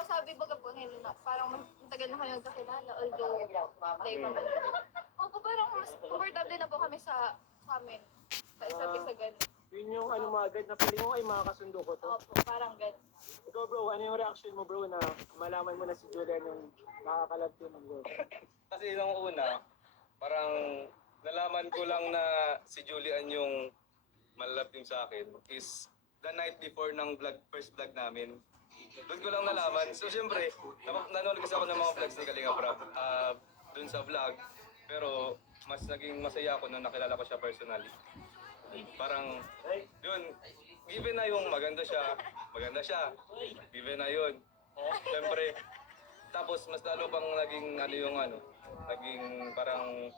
po sabi baga po nila na parang matagal na kayo nagkakilala, although like, opo, parang mas comfortable na po kami sa amin. Sa isa't isa ganun. Yun yung ano mo agad na feeling mo ay makakasundo ko to. Opo, parang ganun. Ikaw bro, ano yung reaction mo bro na malaman mo na si Julian yung nakakalab yun ng bro? Kasi nung una, parang nalaman ko lang na si Julian yung malalap yung sa akin is the night before ng vlog, first vlog namin. Doon ko lang nalaman. So syempre, nanonood kasi ako ng mga vlogs ni Kalinga Prab doon sa vlog. Pero mas naging masaya ako nung nakilala ko siya personally. Parang, yun, given na yung maganda siya. Given na yun. Syempre, tapos mas lalo pang naging ano yung ano, naging parang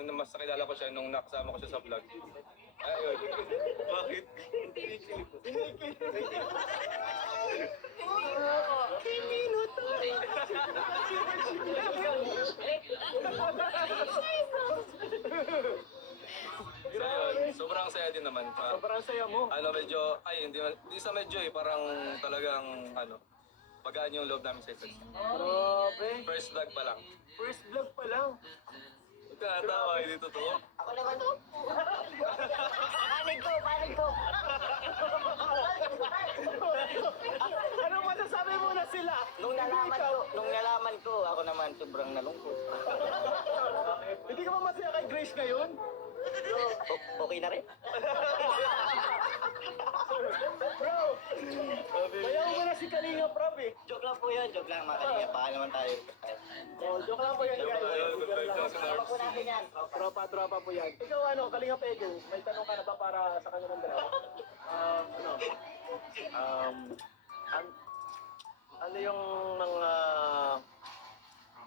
nung mas nakilala ko siya nung nakasama ko siya sa vlog. Ayun. Bakit? So, yun, sobrang saya din naman. Sobrang saya mo. Ano medyo, ay hindi sa medyo parang talagang ano, pagaan yung loob namin sa isa't isa. Grabe. First vlog pa lang. First vlog pa lang. Huwag ka natawa, hindi totoo. Ako naman po. Panig ko. Ano masasabi mo na sila? Nung nalaman ko, ako naman sobrang nalungkot. Hindi ka ba masaya kay Grace ngayon? Okay na rin. Bro, bayaw mo na si Kalinga Prab eh. Joke lang po yan, joke lang. Makalinga, baka naman tayo. Oh, joke lang po yan guys. Good vibes lang sa Nars. Po natin yan. Tropa po yan. Ikaw ano, Kalinga Pedro, may tanong ka na ba para sa kanilang dalawa? Ano yung